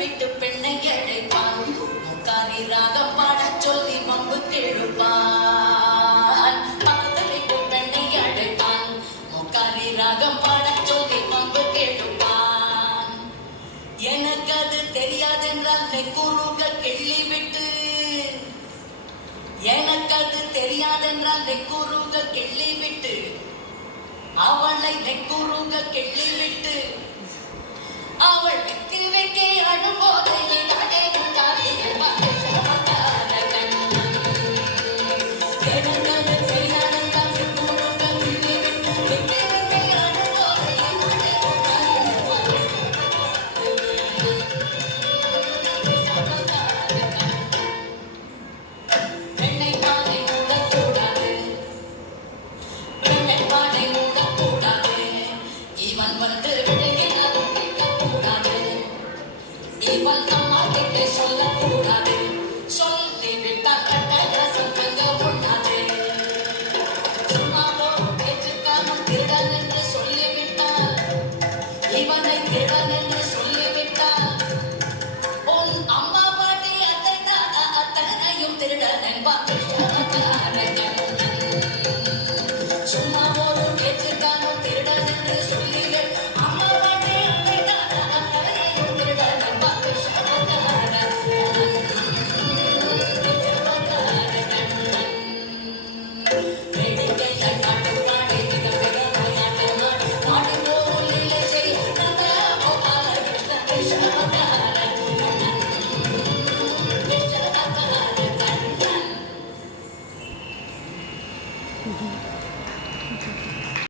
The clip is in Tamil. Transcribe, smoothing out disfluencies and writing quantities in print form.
விட்டு பெண்ணை அழைப்பான் முக்காரி ராகம் பாட சொல்லி வம்பு கெழுப்பான் பக்கத்து விட்டு பெண்ணை அழைப்பான் முக்காரி ராகம் பாட சொல்லி வம்பு கெழுப்பான் எனக்கு அது தெரியாதென்றால் நெக்குருக கிள்ளி விட்டு எனக்கு அது தெரியாதென்றால் நெக்குருக கிள்ளி விட்டு அவளை நெக்குருக கிள்ளி விட்டு அவள் வெக்கி வெக்கி அழும்போது இவள் அம்மா கிட்ட சொல்லக்கூடாது சொல்லி விட்டால் கட்டாயம் தங்க உண்ணாது சும்மாவோ பேச்சுக்காமல் திருடன் என்று சொல்லிவிட்டால் இவனை திருடன் என்று சொல்லிவிட்டால் உன் அம்மா பாட்டி அத்தை தாத்தா அத்தனையும் திருடன் என்பார்